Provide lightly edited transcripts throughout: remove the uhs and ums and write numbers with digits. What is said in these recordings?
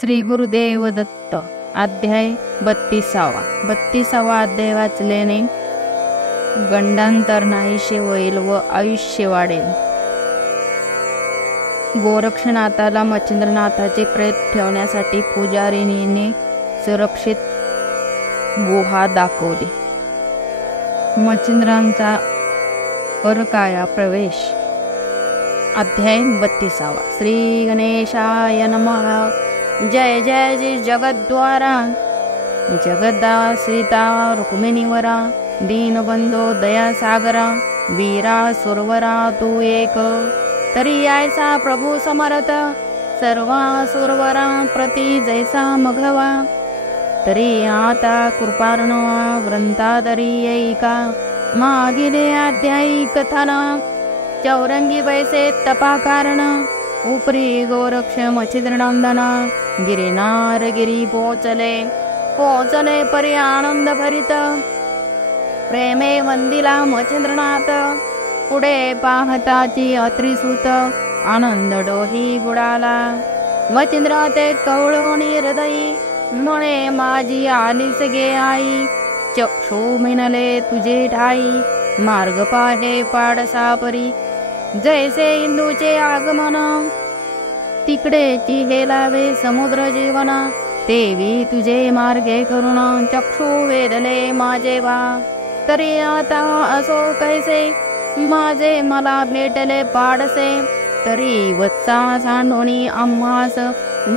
श्री गुरुदेव दत्त. अध्याय 32वा अध्याय वाचल्याने गंडांतर नाहीसे होईल व आयुष्य वाढेल. गोरक्षनाथाला मच्छिंद्रनाथाचे प्रेत ठेवण्यासाठी पुजारिणीने सुरक्षित गुहा दाखवली. मच्छिंद्रांचा परकाया प्रवेश. अध्याय 32. श्री गणेशाय नमः. जय जय जय जगद्वारा जगदाश्रिता रुक्मिणीवरा दीनबंधो दयासागरा वीरा सुरवरा तू एक. तरी यायचा प्रभू समर्थ सर्वा सुरवरा प्रति जैसा मघवा. तरी आता कृपार्णवा ग्रंथादरी येईका मागिले अध्यायी कथाना. चौरंगी बैसे तपा कारण उपरी गोरक्ष मच्छिंद्रनंदना. गिरिनार गिरी पोचले परी आनंद भरित. प्रेमे वंदिला मच्छिंद्रनाथ पुढे पाहताची अत्रिसुत. आनंद डोही बुडाला मच्छिंद्र ते कवळोनी हृदयी. म्हणे माझी आलीस गे आई. चक्षु मिनले तुझे ठाई मार्ग पाहे पाडसा परी. जैसे इंदूचे आगमन तिकडे चिहेलावे समुद्र जीवन. तेवी तुझे मार्गे करुण चक्षु वेदले माझे वा. तरी आता असो कैसे माझे मला भेटले पाडसे. तरी वत्सा सांडोनी आम्हास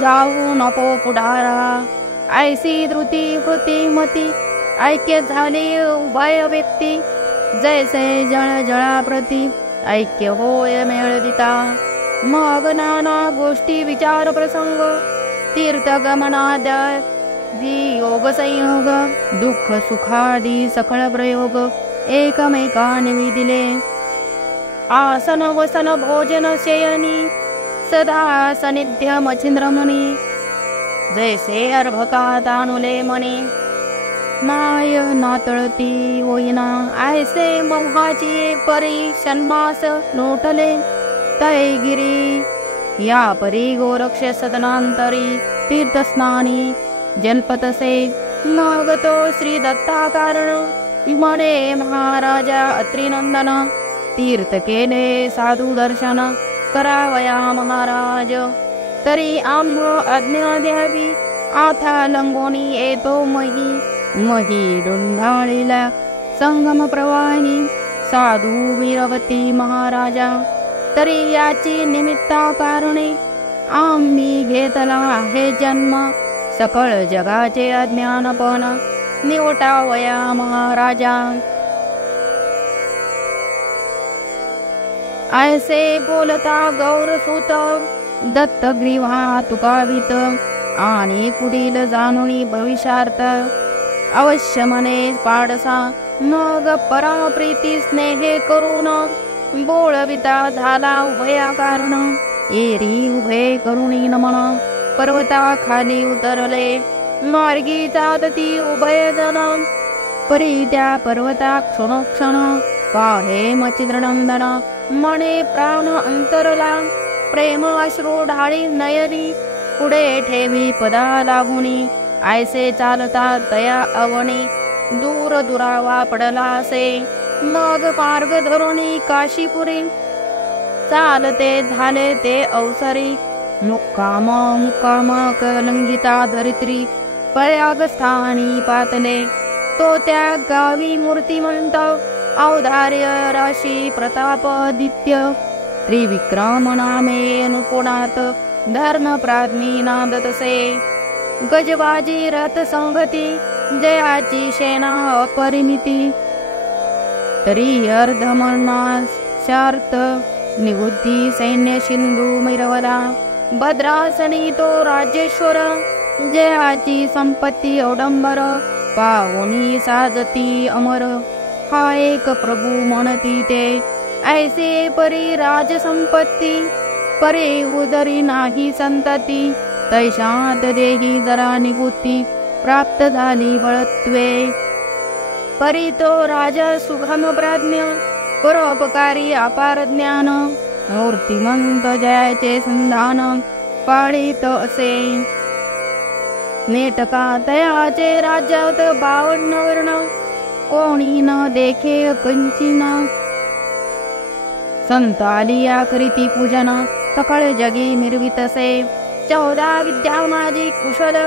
जाऊ नको पुढारा. ऐसी धृती कृती मती ऐक्य झाली उभय व्यक्ती. जैसे जळ जळाप्रती ऐक्य होय मेळविता. मग नाना गोष्टी विचार प्रसंग तीर्थगमनाद्या योग संयोग. दुःख सुखादी सकळ प्रयोग एकमेकाने विदिले. आसन वसन भोजन शयनी सदा सनिध्य मच्छिंद्रमुनी. जैसे अर्भकात आणुले मनी नाय नातळती होईना. ऐसे मोहाची परी षण्मास लोटले तैगिरी. या परी गोरक्ष सदनांतरी तीर्थस्नानी जलपतसे. मग तो श्री दत्ता कारण म्हणे महाराजा अत्रिनंदन. तीर्थ केले साधू दर्शन करावया महाराज. तरी आम्ह आज्ञा द्यावी आता लंगोनी येतो मही. मही डुंडाळीला संगम प्रवाही साधू वीरवती महाराजा. तरी याची निमित्ता कारणे आम्ही घेतला आहे जन्म. सकळ जगाचे अज्ञानपण निवटावया महाराजा. ऐसे बोलता गौरसूत दत्तग्रीवा तुकावित. आणि पुढील जाणुनी भविष्यार्थ अवश्य मने पाडसा. मग पराप्रीती स्नेहे करून बोळविता झाला उभया कारण. एरी उभे करुणी नमन पर्वता खाली उतरले. मार्गी जातती उभय जन परी त्या पर्वता क्षणोक्षण. पाहे मच्छिंद्रनंदन मने प्राण अंतरला. प्रेम अश्रू ढाळी नयनी पुढे ठेवी पदा लागुनी. ऐसे चालता तया अवनी दूर दुरावा पडला असे. मग मार्ग धरुणी काशीपुरी चालते झाले ते अवसरी. मुक्काम कलंगिता धरित्री प्रयागस्थानी पातले. तो त्या गावी मूर्तिमंत औदार्य राशी प्रतापदित्य. त्रिविक्रम नामे नुपुणात धर्म प्राज्ञी नांदतसे. गजबाजी रथ संगती जयाची सेना अपरिमिती. तरी अर्धमरणाशार्थ निवृत्ती सैन्य सिंधू मिरवला. भद्रासनी तो राज्येश्वर जयाची संपत्ती औडंबर. पाहुणी साजती अमर हा एक प्रभू म्हणती ते. ऐसे परी राजसंपत्ती परी उदरी नाही संतती. तैशात देही जरा निवृत्ती प्राप्त झाली बळत्वे. परी तो राजा सुगम प्राज्ञ परोपकारी अपार ज्ञान. मूर्तिमंत जयाचे संधान पाळीत असे नेटका तयाचे राज्यात 52 वर्ण, कोणी न देखे कंचिन. संत आलिया करीती पूजन, सकळ जगी मिरवितसे. 14 विद्या माझी कुशल,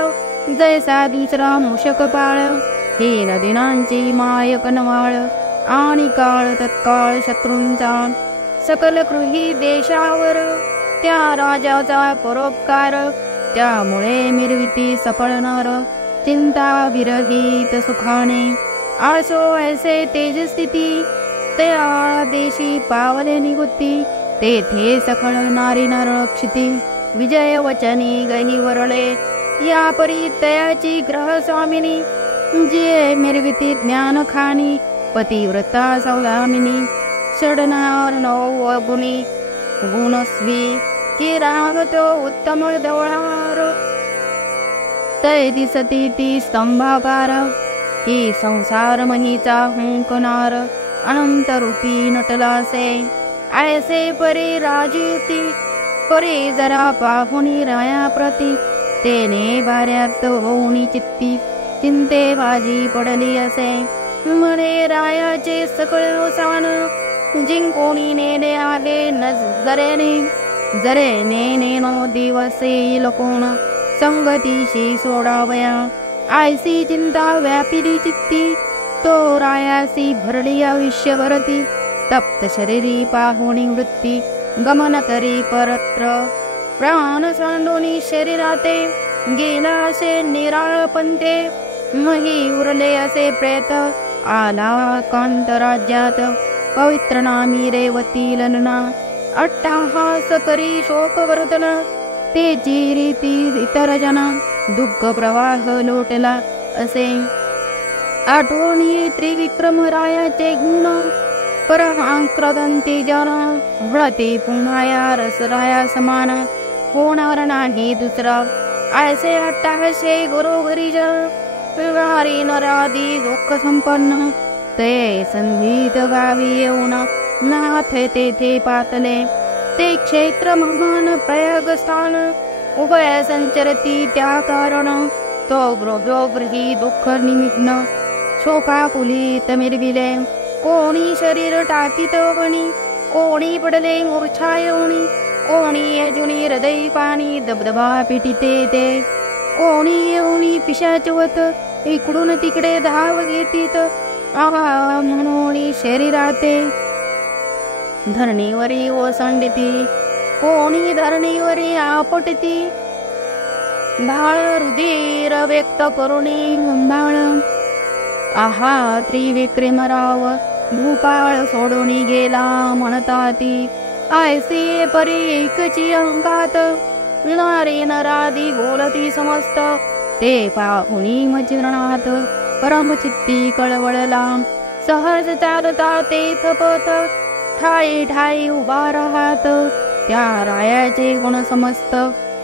जैसा दुसरा मूषकपाळ. हीन दिनांची माय कनवाळ, आणि काळ तत्काळ शत्रूंचा. सकल गृही देशावर, त्या राजाचा परोपकार. त्यामुळे मिरविती सफळ नर, चिंता विरहित सुखाने. आसो ऐसे तेजस्थिती, त्या देशी पावले निगुती. तेथे सखळ नारी नरक्षिती, विजय वचनी गही वरळे. या परी तयाची ग्रह स्वामिनी, जे मिरविती ज्ञान खानी. पतिव्रता सौदामिनी, षडनार नव गुणी. गुणस्वी की रागतो उत्तम देवळार. तै दिसती ती स्तंभाकार, की संसार महीचा हुंकनार. अनंत रूपी नटलासे, ऐसे परी राजयुती. परी जरा पाहुनी राया प्रती, तेने भार्यात होऊनी चित्ती. चिंते बाजी पडली असे, म्हणे रायाचे सकळ ओसाण. जिंकोणी नेले आहे नजरेने, जरेने नेनो दिवस येईल कोण. संगतीशी सोडावया, आयसी चिंता व्यापिली चित्ती. तो रायासी भरली आयुष्यभरती. तप्त शरीरी पाहुणी वृत्ती, गमन करी परत्र. प्राण सांडोनी शरीराते, गेला असे निराळ पंते. मही उरले असे प्रेत, आला कांत राज्यात. पवित्र नामी रेवती ललना, अट्टाहास करी शोकवर्धन. तेची रीती इतर जना, दुःख प्रवाह लोटला असे. आठवणी त्रिविक्रम रायाचे गुण, परहांक्रदंती जन. व्रती पुन्हा रसराया समान, होणार नाही दुसरा. ऐसे अट्टाहसे घरोघरी जन, वारी नरादी दुःख संपन्न. ते संगीत गावी येऊन, नाथ तेथे पातले. ते क्षेत्र महान प्रयाग स्थान, उभय संचरती त्या कारण. तो गृही दुःख निमिग्न, शोकाकुलित मिरविले. कोणी शरीर टाकीत वणी, कोणी पडले मूर्छा येऊनी. कोणी अजुनी हृदय पाणी दबदबा पिटिते ते. कोणी येऊनी पिशाचवत, इकडून तिकडे धाव घेतीत. आवा म्हणून शरीराते, धरणीवरी ओसंडिती. कोणी धरणीवरी आपटती, भाळ रुधिर व्यक्त करुणी गंधाळ. आहा त्रिविक्रमराव, भूपाळ सोडून गेला म्हणताती. ऐसे परी एकची अंगात, नारी नरादी बोलती समस्त. ते पाहुणी मजिरणात, परमचित्ती कळवळला. सहज चालता ते थपत, ठाई ठाई उभा राहत. त्या रायाचे गुण समस्त,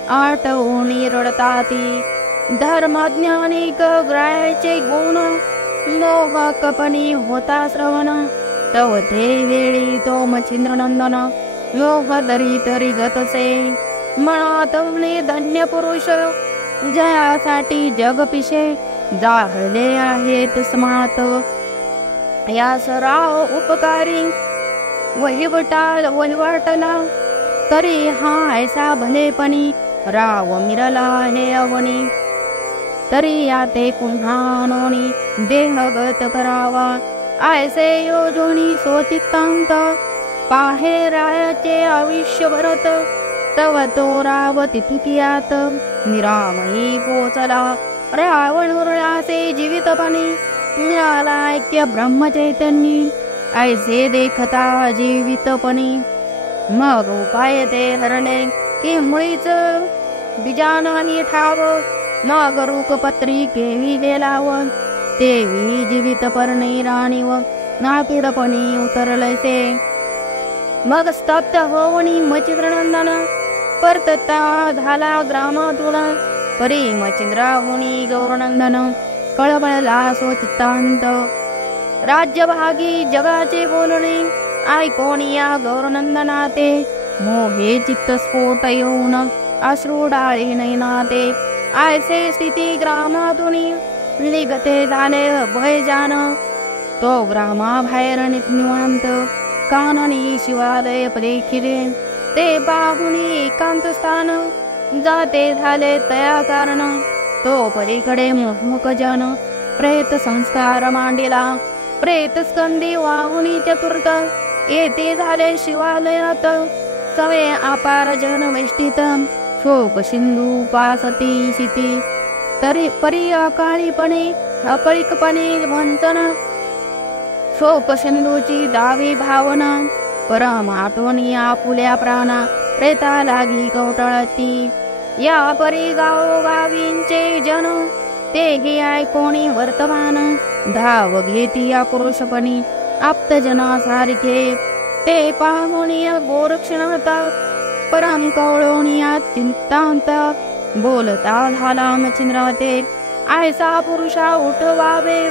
आठवणी रडताती. धर्मज्ञानिक ग्रायाचे गुण, मोहकपणी होता श्रवण. तव ते वेळी तो मच्छिंद्रनंदन, मोह दरी तरी गतसे. मनात धन्य पुरुष, जयासाठी जग पिशे. जाहले आहेत स्मात, या सराव उपकारी. वहिवटला, तरी हा ऐसा भलेपणी. राव मिरला हे अवनी, तरी याते पुन्हा नोनी. देहगत करावा, ऐसे योजोनी सोचितांत. पाहे रायाचे आयुष्य भरत, तव तो राव तिथुकियात. निरामयी पोचला, रावण उरळासे जीवितपणे. मिळाला ऐक्य ब्रह्मचैतन्य, ऐसे देखता जीवितपणे. मग उपाय ते हरले, की मुळीच बीजानाही ठाव. मग रूकपत्री केवी गेलाव, तेवी जीवित परणी राणीव. नापिडपणी उतरलैसे, मग स्तब्ध होवणी मच्छिंद्रनंदन. परतता झाला ग्रामातून, परी मच्छिंद्राहुनी गौरनंदन. कळवळला सो चित्तांत, राज्यभागी जगाचे बोलणे. ऐकोन या गौरनंदनाते, मोहे चित्त स्फोट येऊन. अश्रू डाळे नयनाते, आयसे स्थिती ग्रामातून निघते झाले भय जान. तो ग्रामाबाहेर निवांत काननी शिवालय देखिले. ते पाहुणी एकांत स्थान जाते झाले तया कारण. तो पलीकडे मुख जन प्रेत संस्कार मांडिला. प्रेत स्कंदी वाहुनी चतुर्थ येते झाले शिवालयात. सवे अपार जन वेष्टित शोक सिंधू पासती शिती. तरी परी अकाळीपणे अपळिकपणे वंचन. शोक सिंधूची दावी भावना परम आठवणी आपुल्या प्राणा. प्रेता लागी कवटाळती या परी गावोगावींचे जन. ते घे ऐकोणी वर्तमान धाव घेती आक्रोशपणी आप्तजनासारखे. ते पाहुणी गोरक्षणता परम कवळोनिया चिंतांत. बोलता झाला मच्छिंद्र ते आयसा पुरुषा उठवावे.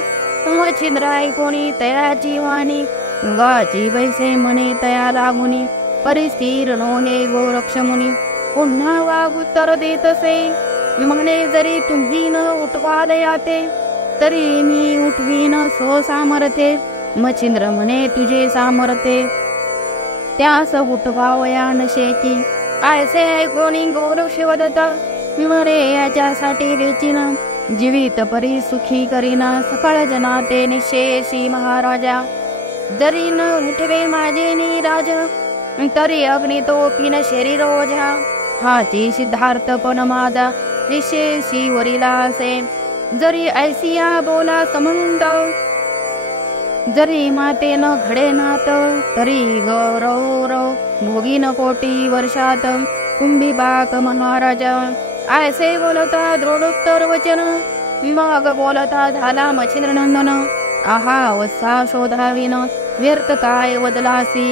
मच्छिंद्र ऐकोणी तयाची वाणी गाची बैसे म्हणे तया लागुनी. परिस्थिर नोहे गोरक्ष मुनी पुन्हा वाघ उत्तर देतसे. म्हणे जरी तुम्ही न उठवालयाते तरी मी उठवीन सो सामर्थ्ये. मच्छिंद्र म्हणे तुझे सामर्थ्ये त्यास उठवावया नशेची. आयसे ऐकोणी गोरक्ष वदत म्हणे याच्यासाठी वेचिन. जीवित परी सुखी करीना सकळ जनाते निशेषी महाराजा. जरी न उठवे माझे नीराज तरी अग्नी तो पिन शरीर ओझा. हाची सिद्धार्थ पण माझा निशेषी वरिला असे. जरी ऐसिया बोला समंत जरी माते न घडे नात तरी गौरव भोगीन कोटी वर्षात. कुंभीबाक महाराजा ऐसे बोलता दृढोत्तर वचन. मग बोलता झाला मच्छिंद्र नंदन. आहा वसा शोधाविन व्यर्थ काय वदलासी.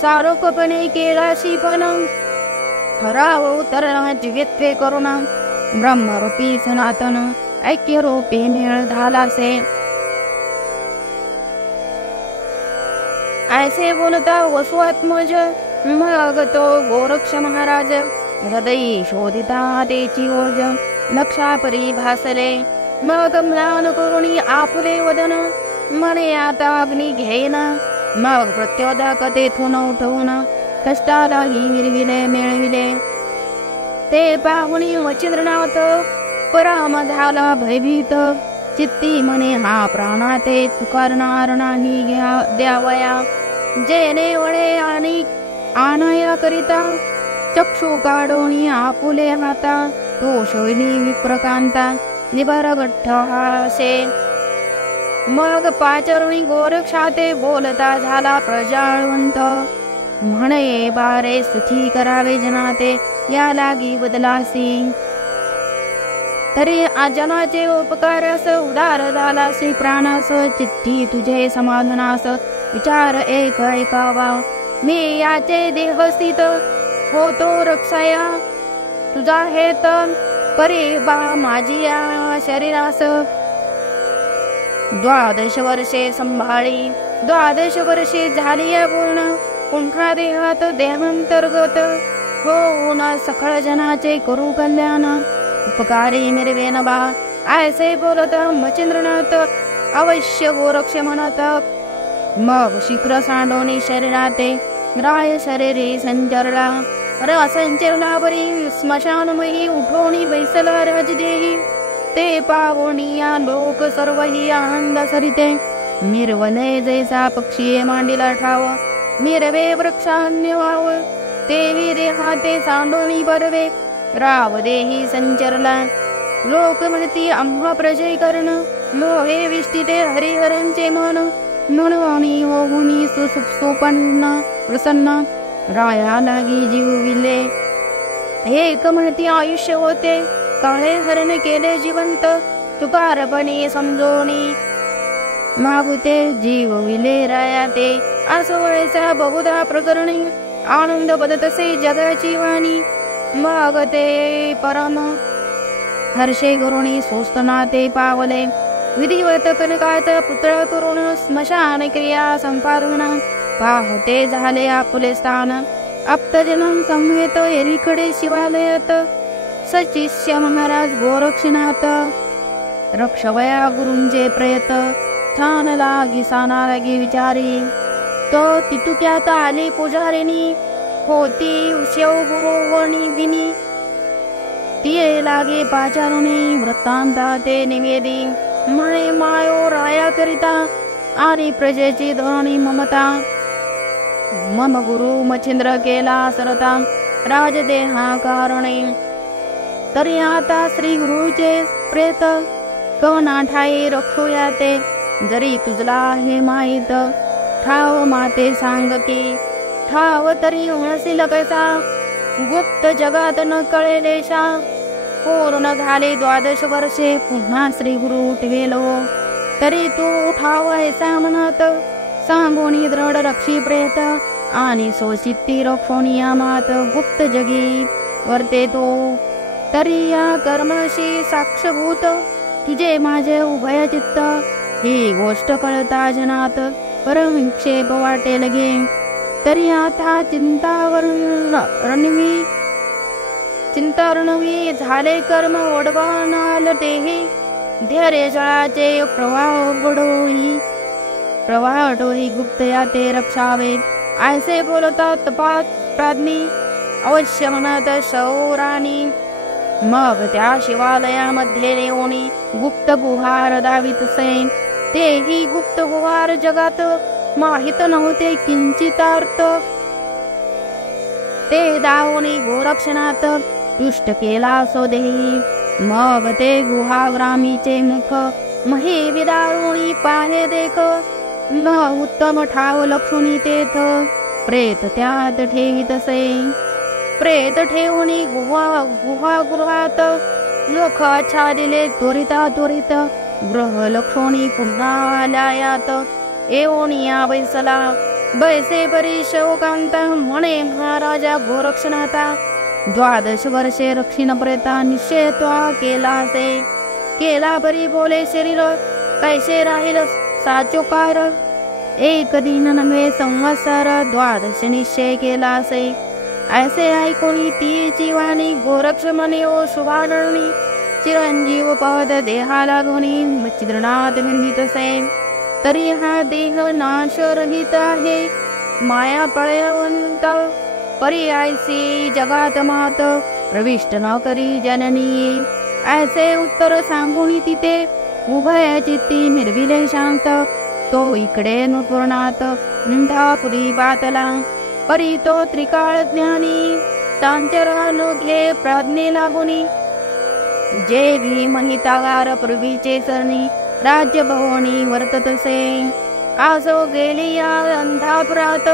सारोपणे केलाशी पण हराव उतरणा जीवित्वे करुणा. ब्रह्मरूपी सनातन ऐक्य रूपी मेळ झालासे. ऐसे बोलता वसुआत्मज मग तो गोरक्ष महाराज. हृदयी शोधिता तेची ओज लक्षा परी भासले. मग म्लान करुणी आपुले वदन मने आता अग्नी घेईना. मग प्रत्योदक तेथून उठवून कष्टालाही विरविले मिळविले. ते पाहुणी मच्छिंद्रनाथ पराम झाला भयभीत. चित्ती म्हणे हा प्राणाते तुकारणार नाही द्यावया. जेने वळे आणि आनया करिता चक्षु काढोनी आपुले हाता. तो शैली विप्रकांता निबर गठ्ठ हासे. मग पाचरुणी गोरक्षाते बोलता झाला प्रजाळवंत. म्हणे बारे सुखी करावे जनाते या लागी बदलासी. तरी जनाचे उपकारास उदार झालासी प्राणास. चित्ती तुझे समाधानास विचार एक ऐकावा. मी याचे देहस्थित होतो रक्षाया. तुझा हेत परी बा माझी या शरीरास. 12 वर्षे संभाळी 12 वर्षे झाली पूर्ण. पुन्हा देहात देहांतर्गत होऊन सकळ जनाचे करू कल्याण. उपकारी मिरवेन बा ऐसे बोलत मच्छिंद्रनाथ अवश्य गोरक्ष म्हणत. मग शीघ्र सांडोनी शरीराते राय शरीरी संचरला. संचरला बरी स्मशानमयी उठवणी बैसला राजदेही. ते पावणिया लोक सर्वही आनंद सरिते. मिरवले जैसा पक्षी मांडीला ठाव. मिरवे वृक्षान्य वाव. ते विरे हाते सांडोनी बरवे. राव देही संचरला. लोक म्हणती आम्हा प्रजय करण. लोहे विष्टिते हरिहरांचे मन. म्हणून होऊनी सुपन्न प्रसन्न. राया लागी जीव विले. एक म्हणती आयुष्य होते. काळे हरण केले जिवंत. तुकारपणे समजोनी मागुते जीव विले राया ते. असवयचा बहुधा प्रकरणी आनंद बदतसे जगाची वाणी. मग ते परम हर्षे करुणी सोस्तना ते पावले. विधिवत कनकाचा पुतळा करून स्मशान क्रिया संपादन. पाहते झाले आपुले स्थान. आप्तजन संवेत एरीकडे शिवालयात. सचिष्य महाराज गोरक्षनाथ रक्षवया गुरुंचे प्रयत स्थान लागी साना लागी विचारी तो तितुक्यात आली पुजारिणी होती शिव गुरु वणी विनी तिये लागे पाचारुणी वृत्तांता ते निवेदी म्हणे मायो राया करिता आणि प्रजेची धोरणी ममता मम गुरु मच्छिंद्र केला सरता राजदेहा कारणे तरी आता श्री गुरुचे प्रेत कवना ठाई रखूया ते जरी तुझला हे माहीत ठाव माते सांग की ठाव तरी म्हणसील कैसा गुप्त जगात न कळेलेशा पूर्ण झाले 12 वर्षे पुन्हा श्री गुरु उठवेलो तरी तू ठाव ऐसा म्हणत सांगोनी दृढ रक्षी प्रेत आणि सोशित्ती रक्षोनी मात गुप्त जगी वर्ते तो तरी या कर्मशी साक्षभूत तुझे माझे उभय चित्त ही गोष्ट कळता जनात परमविक्षेप वाटे लगे तरी आता चिंतारणवी झाले कर्म ओढवानाल तेही धैर्य जळाचे प्रवाह बडोही प्रवाह डोही गुप्त या ते रक्षावे ऐसे बोलता तपात प्राज्ञी अवश्य म्हणत शौरानी मग त्या शिवालयामध्ये नेऊनी गुप्त गुहार दावितसे तेही गुप्त गुहार जगात माहित नव्हते किंचितार्थ ते दावणी गोरक्षनाथ तुष्ट केला सोदेही मग ते गुहाग्रामीचे मुख मही विदारुणी पाहे देख न उत्तम ठाव लक्षुनी तेथ प्रेत त्यात ठेवितसे प्रेत ठेवणी गुहागृहात लोक आच्छादिले त्वरित ग्रह लक्षोणी पुन्हा आल्यायात एवोनिया बैसला बैसे परी शोकांत म्हणे महाराजा गोरक्षनाथा 12 वर्षे रक्षिण प्रेता निश्चयत्वा केला परी बोले शरीर कैसे राहील साचोकार एक दिन नव्हे संवत्सर 12 निश्चय केला असे ऐसे ऐकून ती जीवानी गोरक्ष म्हणे ओ शुभारणी चिरंजीव पद देहाला गुणी मच्छिद्रनाथ निर्मितसे तरी हा देह नाश रहित आहे माया पळयवंत परी ऐसी जगात मात प्रविष्ट न करी जननी ऐसे उत्तर सांगून तिथे उभय चित्ती निर्विले शांत तो इकडे नुपूर्णात निंदापुरी बातला परी तो त्रिकाळ ज्ञानी तांचरा नो घे प्राज्ञे लागुनी जे भी महितागार पूर्वीचे सरणी राज्य भवनी वर्ततसे आसो गेली या अंधापुरात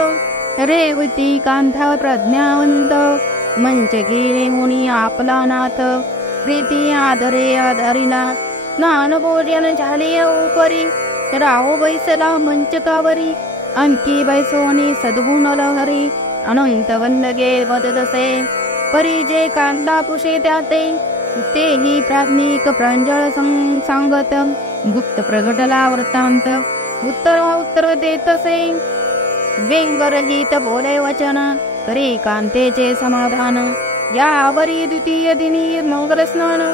रेवती कांथा प्रज्ञावंत मंच गेले मुनी आपला नाथ प्रीती आदरे आधारिला स्नान भोजन झाले उपरी राहो बैसला मंचकावरी अंकी बैसोनी सद्गुण लहरी अनंत वंदगे वदतसे परी जे कांदा पुषे त्याते तेही प्राज्ञिक प्रांजळ सांगत गुप्त प्रगटला वृत्तांत उत्तर देतसे व्यंगरहित बोले वचन करी कांतेचे समाधान यावरी द्वितीय दिनी मंगल स्नान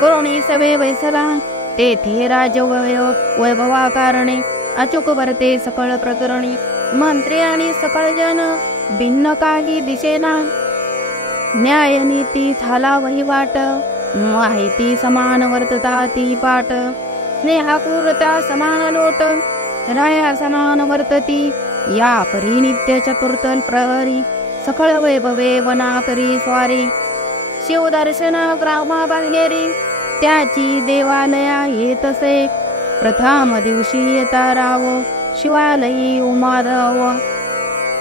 करुणी सभे बैसला तेथे वैभवा कारणे अचूक वर्ते सकळ प्रकरणी मंत्री आणि सकळ जन भिन्न काही दिशेना न्याय नीती झाला वहिवाट माहिती समान वर्तता ती पाठ स्नेहापूर्ता समान लोट राया समान वर्तती या परी नित्य चतुर्थल प्रहरी सकळ वैभवे वना करी स्वारी शिवदर्शन ग्रामा बाहेरी त्याची देवालया येतसे प्रथम दिवशी येता राव शिवालयी उमाधव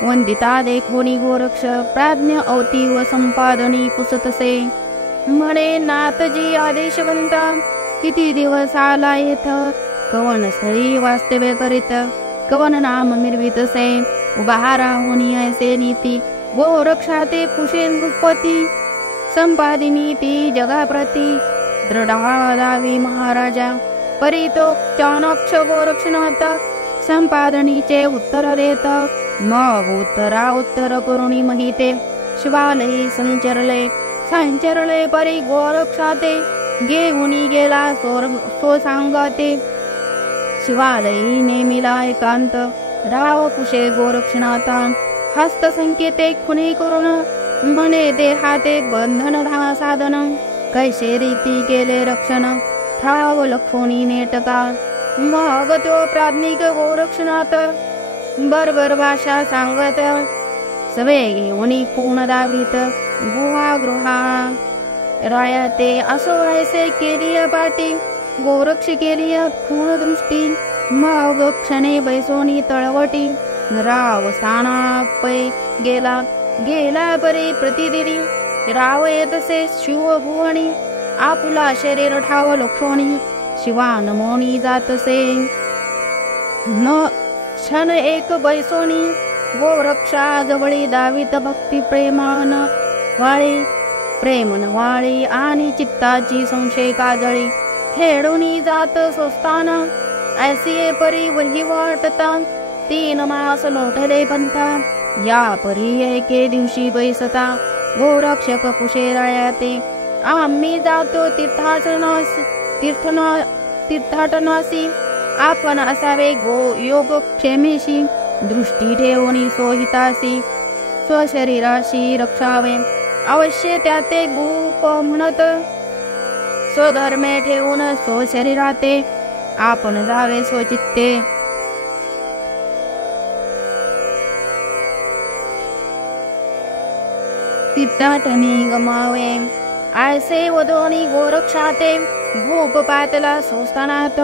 वंदिता देखोनी गोरक्ष प्राज्ञ अवती व संपादनी पुसतसे म्हणे नाथजी आदेशवंता किती दिवस आला येथ कवन स्थळी वास्तव्य करीत कवन नाम मिरवितसे उभा राहुनी ऐसे नीती गोरक्षाते पुषेन गुप्पती संपादिनी ती जगाप्रती दृढादावी महाराजा परी तो चाणक्ष गोरक्षनाथ संपादनीचे उत्तर देत मग उत्तर करुणी महिते शिवालयी संचरले संचरले परी गोरक्षाते घेऊनी गेला सो सांगते शिवालयी नेमिला एकांत राव कुशे गोरक्षनाथा हस्त संकेते खुनी करून म्हणे ते हाते बंधन धा साधन कैसे रीती केले रक्षण ठाव लक्षोनी नेटका मग तो प्राज्ञिक गोरक्षनाथ बरोबर भाषा सांगत सवे घेऊनी पूर्ण दावीत गुहागृहा रायाते असो ऐसे केलिय पाटी गोरक्ष केलिय खूण दृष्टी मग क्षणे बैसोनी तळवटी राव स्थाना पै गेला परी प्रतिदिनी राव येतसे शिवभुवनी आपुला शरीर ठाव लक्षोनी शिवा नमोनी जातसे न क्षण एक बैसोनी गोरक्षा जवळी दावित भक्ती प्रेमान वाळी आणि चित्ताची संशय काजळी खेळूनी जात स्वस्तान ऐसिये परी वही वाटता 3 मास लोटले पंथा या परी एके दिवशी बैसता गोरक्षक कुशेरायाते आम्ही जातो तीर्थाटनासी आपण असावे योग क्षेमेशी दृष्टी ठेवून सोहितासी स्वशरीराशी रक्षावे अवश्य त्याते भूप म्हणत स्वधर्मे ठेवून स्वशरीराते आपण जावे स्वचित्ते तीर्थाटनी गमावे आळसे वदोनी गोरक्षाते भूप पातला संस्थानात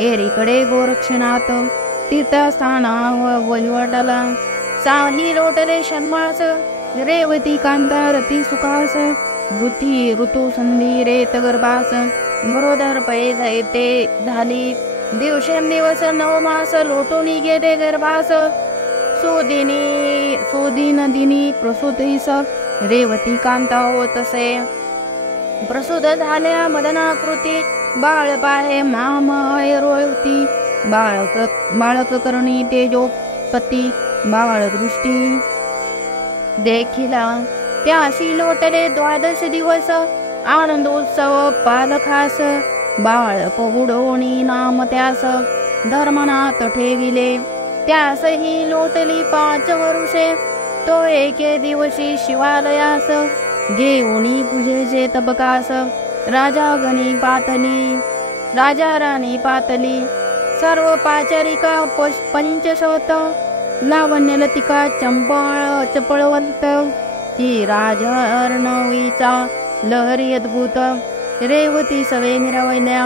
एरीकडे गोरक्षनाथ तीर्थस्थाना वहिवटला साही लोटले षण्मास रेवती कांता रती सुखास वृत्ती ऋतू संधी रेत गर्भास बरोदर पै ते झाली दिवसेंदिवस 9 मास लोटून गेले गर्भास सोदिन दिनी प्रसूतीस रेवती कांता होतसे प्रसूत झाल्या मदनाकृती बाळ पाहे मामय रोयती बाळक करणी तेजोपती बाळ दृष्टी देखिला त्याशी लोटले 12 दिवस आनंदोत्सव पालखास बाळ पहुडोणी नाम त्यास धर्मनाथ ठेविले त्यासही लोटली 5 वर्षे तो एके दिवशी शिवालयास घेऊनी पूजेचे तबकास राजा राणी पातली सर्व पाचारिका पंचशत लावण्यलतिका चपळवंत ती राजर्णवीचा लहरी अद्भुत रेवती सवे मिरवल्या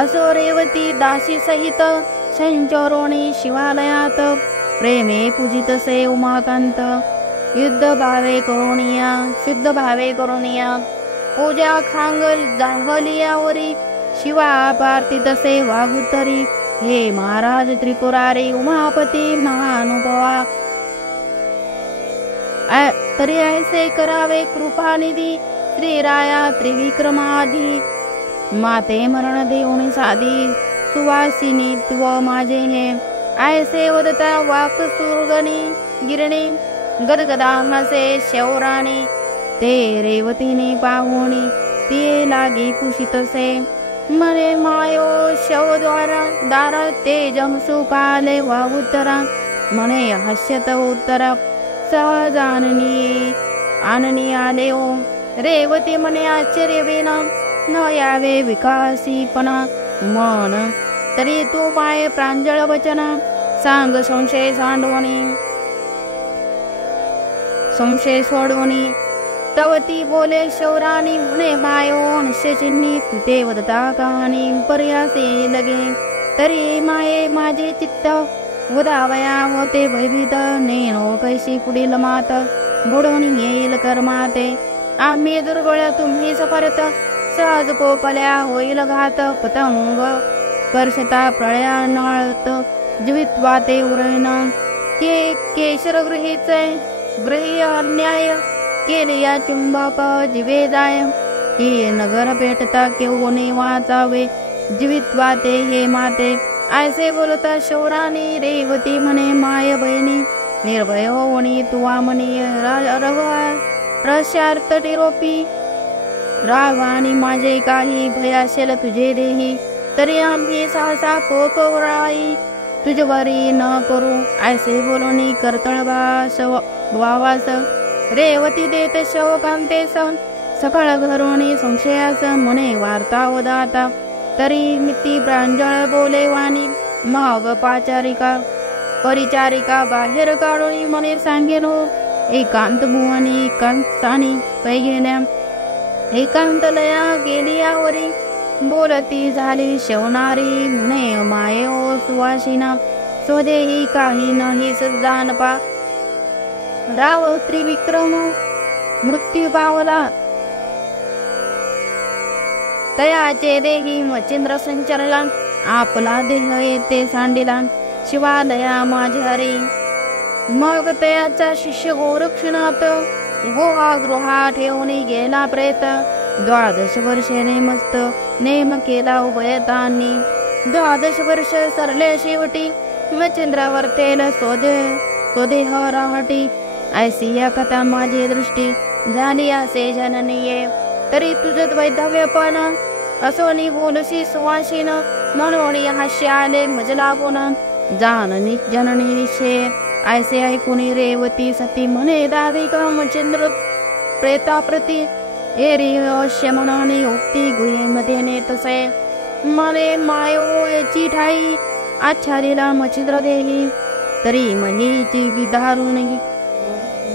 असो रेवती दासी सहित संचरोणी शिवालयात प्रेमे पूजितसे उमाकांत युद्ध भावे करुणिया पूजा खांग जाहलियावरी शिवा पार्थितसे वागुतरी हे महाराज त्रिपुरारी उमापती महानुभावा तरी ऐसे करावे कृपानिधी श्रीराया त्रिविक्रमाधी माते मरण देऊन साधी सुवासिनी त्व माझे हे ऐसे वदता वाक सुरगणी गिरणी गदगदा हसे शौराणी ते रेवतीने पाहुणी ते लागी कुशितसे मने मायो शवद्वारा दारा ते जमसु काले वा उत्तरा मने हस्यत उत्तरा सहजाननी आननी आले ओ रेवती मने आश्चर्य विना न यावे विकासीपणा मन तरी तू पाय प्रांजळ वचन सांग संशय सोडवणी तवती बोले शौरानी म्हणे मायो निश्चयचिन्नी तुते वदता कहाणी पर्यासे लगे तरी माये माझे चित्त उदावया होते भयभीत नेनो कैसी पुढील मात बुडून येईल कर्माते आम्ही दुर्बळ तुम्ही सफरत सहज कोपल्या होईल घात पतंग कर्षता प्रळयानळत जीवित्वाते उरण केशर गृहीय अन्याय केलिया चुंबक जीवे जाय हे नगर पेटता केवणे वाचावे जीवित्वाते हे माते ऐसे बोलता शौरानी रेवती म्हणे माय बहिणी निर्भय होणी तुवा म्हणे प्रशार्थ निरोपी राव आणि माझे काही भय असेल तुझे देही, तरी आम्ही सहसा कोकराई तुझवरी न करू. ऐसे बोलून कर्तळवास वावास रेवती देत शोकांतेस, सकळ घरोणी संशयास मने वार्ता उदाता. तरी मिती प्रांजळ बोले वाणी, मग परिचारिका बाहेर काढून मने सांगेनो. एकांत भुवनी एकांतानी पै गेल्या, एकांत लया गेली यावरी. बोलती झाली शेवणारी म्हणे माये ओ सुवासिना, स्वदेही काही नाही सज्जानपा. राव त्रिविक्रम मृत्यू पावला, तयाचे देही मच्छिंद्र संचरला. आपला देह येते सांडिला, शिवालया माझ्यारी. मग तयाचा शिष्य गोरक्षणात गुहा ठेवून गेला प्रेत. 12 वर्षे नेमस्त नेम केला उभयतांनी. 12 वर्ष सरले शेवटी मच्छिंद्रावर तेल स्वदेह राहटी. ऐसी या कथा माझी दृष्टी झाली असे जननीये. तरी तुझं वैधव्य पण असोनी बोलशी सुवासीन, म्हणून हास्य आले मज लागून. जाननी जननी निश्चय ऐसे ऐकून रेवती सती म्हणे दाविका मच्छिंद्र प्रेताप्रती. एरी अवश्य मनाने उक्ती गुहेमध्ये नेतसे, मने मायो याची ठाई आच्छादीला मच्छिंद्र देही. तरी महीची विधारुणी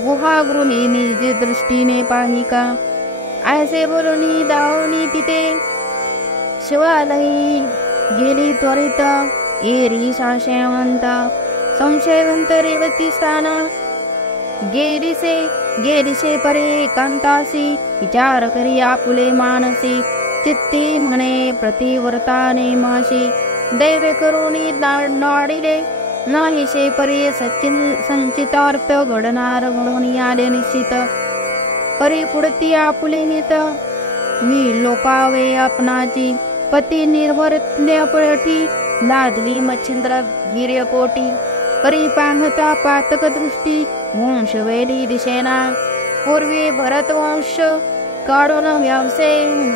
गुहागृही निज दृष्टीने पाहिका. ऐसे बोलूनी दावणी तिथे शिवालयी गेली त्वरित. एरी संशयवंत रेवती स्थान गेलीसे परे कांतासी. विचार करी आपुले मानसी, चित्ती म्हणे प्रतिव्रताने माशी. दैवे करुणी नाडिले नाहीशे परी संचितार्थ घडणार म्हणून आले निश्चित. परी पुढती आपुले हित मी लोकावे आपणाची. पती निर्भरत्यापठी लादली मच्छिंद्र गिर्यकोटी. परी पाहता पातक दृष्टी वंश वेली दिशेना. पूर्वी भरतवंश काढून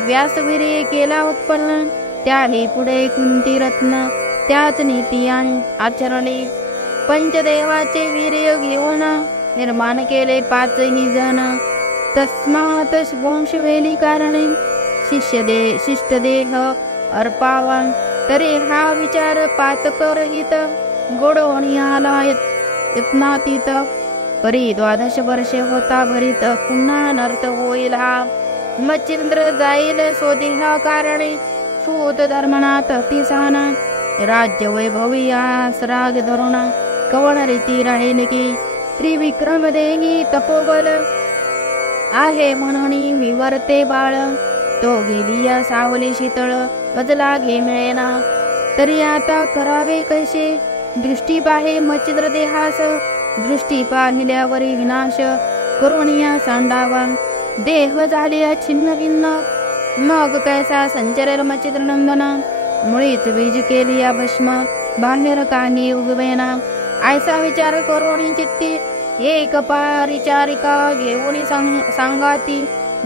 व्यासवीर्य केला उत्पन्न. त्याही पुढे कुंती रत्न त्याच नीती आचरली. पंचदेवाचे वीर्य घेऊन निर्माण केले 5ही जण. तस्मात वंशवेली कारणे शिष्टदेह अर्पावा. तरी हा विचार पातकरहित गोडवणी आला यत्नातीत. परी 12 वर्षे होता भरीत, पुन्हा नर्थ होईल हा. मच्छिंद्र जाईल स्वदेहा कारणे, सूत धर्मनाथ अतिसाना. राज्य वैभवी यास राग धरुणा, कवण रीती राहील की. त्रिविक्रम देही तपोबल आहे म्हणून विवरते बाळ. तो गेली या सावली शीतळ, बदला घे मिळेना. तरी आता करावे कैसे, दृष्टी पाहे मच्छिंद्र देहास. दृष्टी पाहिल्यावरी विनाश, करुणिया सांडावा. देह झाले छिन्न भिन्न, मग कैसा संचरेल मच्छिंद्र नंदन. मुळीच बीज केली या भस्म, बाहेर काही उगवेना. ऐसा विचार करुणी चित्ती एक परिचारिका घेऊन सांगाती.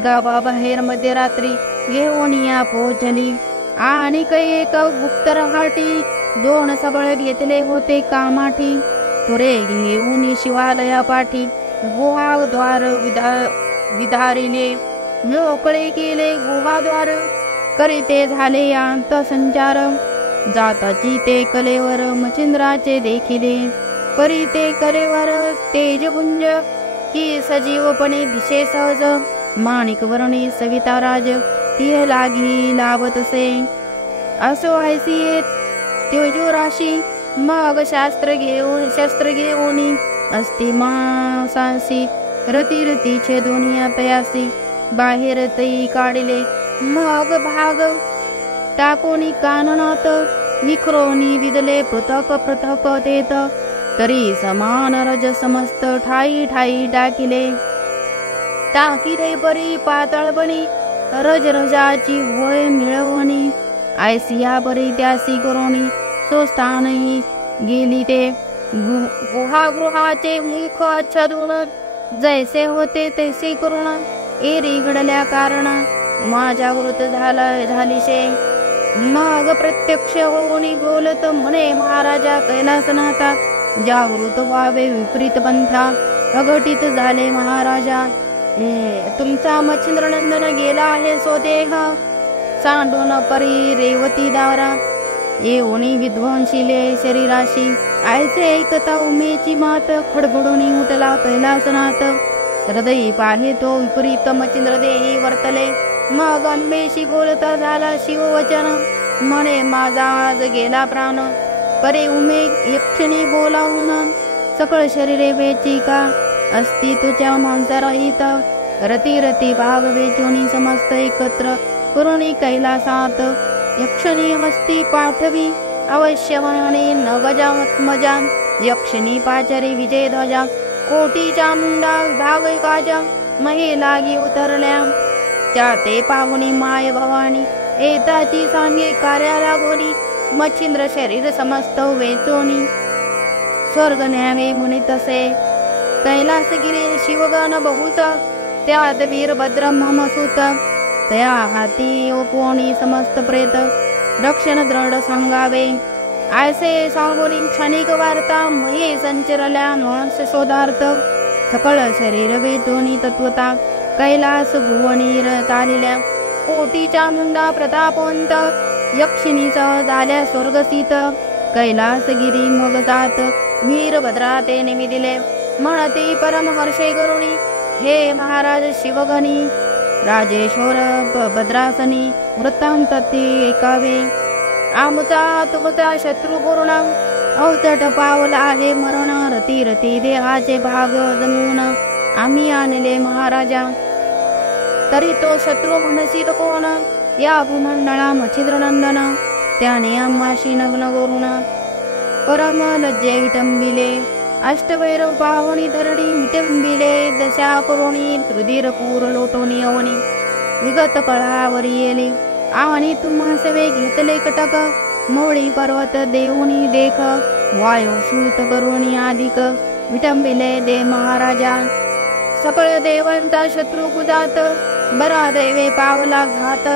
गावाबाहेर मध्यरात्री घेऊन या पोचली. आणि एक गुप्त रहाटी 2 सबळ घेतले होते कामाठी. तुरे घेऊन शिवालया पाठी गुहाद्वार विधारिले. मोकळे केले गुहाद्वार, करीते झाले अंत संचार. जाताची ते कलेवर मच्छिंद्राचे देखिले. परी ते कलेवर तेजपुंज, की सजीवपणे दिशे सहज. माणिकवर्णी सविता राज ती लागी लावतसे. असो ऐसी तेजो राशी, मग शस्त्र घेऊन असती मासासी. रती दोन्ही तयासी, बाहेर तई काढले. मग भाग टाकोनी काननात, विखरोनी दिदले पृथक तेत. तरी समान रज समस्त ठाई टाकिले. टाकिले परी पातळपणी, रजाची होय मिळवणी. ऐसिया परी त्यासी करोनी, सोस्थानही गेली ते. गुहागृहाचे मुख आच्छादून जैसे होते तैसे करुण एरी घडल्या कारण माझ्यावृत झालीशे. मग प्रत्यक्ष होऊनी बोलत म्हणे महाराजा कैलासनाथा, जागृत व्हावे विपरीत पंथा अघटित झाले महाराजा. तुमचा मच्छिंद्रनंदन गेला आहे स्वदेह सांडून परी रेवती दारा. येऊनी विध्वंशिले शरीराशी ऐसे ऐकता उमेची मात खडबडून उठला कैलासनाथ. हृदयी पाहे तो विपरीत मच्छिंद्र देही वर्तले. मग अंबेशी बोलता झाला शिववचन, म्हणे माझा आज गेला प्राण. परे उमे यक्षिणी बोलावून सकळ शरीरे वेची का असती तुझ्या मांसारहित. रती रती भाग वेचोनी समस्त एकत्र करुणी कैलासात. यक्षिणी हस्ती पाठवी अवश्य म्हणे न गजात्मजा. यक्षिणी पाचरी विजय ध्वजा कोटी चामुंडा विभाग काजा. महे लागी उतरल्या त्या ते पाहुणी माय भवानी. एताची सांगे कार्याला गोनी मच्छिंद्र शरीर समस्त वेचोनी. स्वर्ग न्यावे मुनी तसे कैलासगिरी शिवगण बहुत. त्यात वीरभद्र ममसूत तया हाती कोणी समस्त प्रेत. रक्षण दृढ सांगावे ऐसे सांगोनी क्षणिक वार्ता. मये संचरल्या मानस शोधार्थ. सकळ शरीर वेचोनी तत्वता कैलास भुवनीर चालिल्या. कोटीच्या मुंडा प्रतापवंत यक्षिणीसह झाल्या स्वर्गसीत. कैलासगिरी मग जात वीरभद्रा ते निमिदिले. म्हणती परम हर्षे करुणी हे महाराज शिवगणी. राजेश्वर भद्रासनी वृत्तांत ते ऐकावे. आमचा तुमचा शत्रू पूर्ण अवचट पावला आहे मरण. रती रती देहाचे भाग जमून आम्ही आणले महाराजा. तरी तो शत्रू मनसीत कोण या भूमंडळा मच्छिंद्रनंदन. त्याने आम्हाशी नग्न करून परम लज्जे विटंबिले. अष्टवैरव पावनी धरणी विटंबिले. दशा करुणी रुधिर पूर लोटोनी अवनी विगत कळावर येले. आणि तुम्हा सवे घेतले कटक मोळी पर्वत देऊनी देख. वायू शूत करुणी अधिक विटंबिले दे महाराजा. सकळ देवांचा शत्रू कुजात बरा दैवे पावला घात.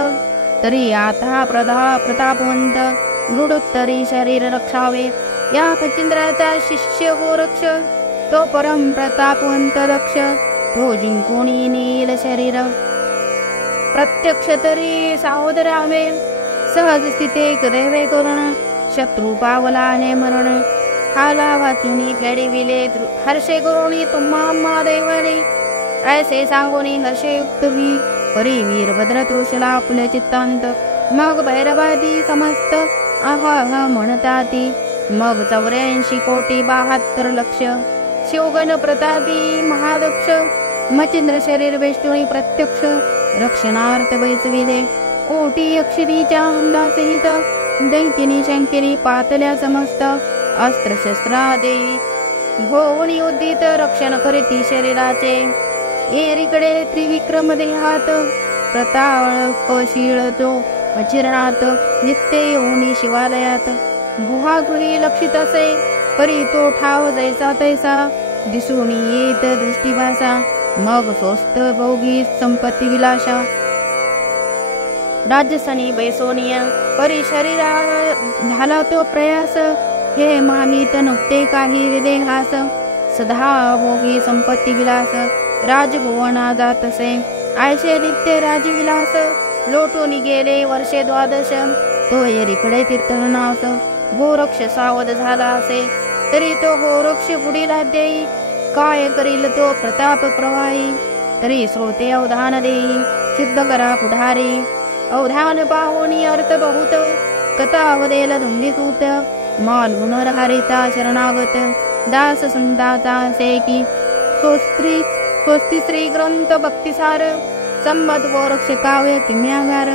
तरी आता प्रतापवंत मृडोत्तरी शरीर रक्षावे. या मच्छिंद्राचा शिष्य गोरक्ष तो परम प्रतापवंत दक्ष. तो जिंकोणी नील शरीर प्रत्यक्ष तरी सावध राहावे. सहज स्थिते दैवे करुण शत्रू पावला आहे मरण. हाला वाचुनी फेडविले हर्षे करुणी तुम्हा दैवने. ऐसे सांगोनी हर्षे युक्तवी परी वीरभद्र तोषला आपल्या चित्तांत. मग भैरवादी समस्त आहा म्हणताती. मग 84 कोटी 72 लक्ष शिवगण प्रतापी महादक्ष. मच्छिंद्र शरीर वेष्टुनी प्रत्यक्ष रक्षणार्थ बैसविले. कोटी यक्षिणीच्या अंदासहित दैकिनी शंकिनी पातल्या समस्त अस्त्र शस्त्रादे होऊन उद्दित रक्षण करीती शरीराचे. एरीकडे त्रिविक्रम देहात प्रतापशीळ तो मच्छिरणात. नित्य येऊनी शिवालयात गुहागृही लक्षित असे. परी तो ठाव जैसा तैसा दिसून येत दृष्टीभासा. मग स्वस्त भोगी संपत्ती विलासा. राज्यसनी बैसोनिया परी शरीरा झाला तो प्रयास. हे मामित नव्हते काही विदेहास. सदा भोगी संपत्ती विलास राजभुवना जातसे. आयशे नित्य राजविलास लोटून गेले वर्षे 12. तो एरीकडे तीर्थनास गोरक्ष सावध झाला असे. तरी तो गोरक्ष पुढील देई काय करील तो प्रताप प्रवाही. तरी श्रोते अवधान देई सिद्ध करा पुढारी. अवधान पाहुनी अर्थ बहुत कथा अवदेल धुंदीसूत. मालून हरिता शरणागत दास संताचा सेकी. स्वस्ती श्री ग्रंथ भक्तिसार संमत गोरक्ष काव्य किम्यागार.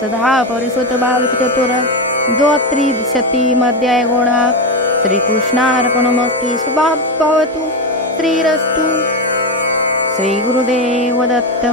सदा परिसुत भाविक चतुर द्वोत्रिशती मध्याय गोडा. श्रीकृष्णार्पणमस्तु. शुभं भवतु. श्रीरस्तु. श्री गुरुदेव दत्त.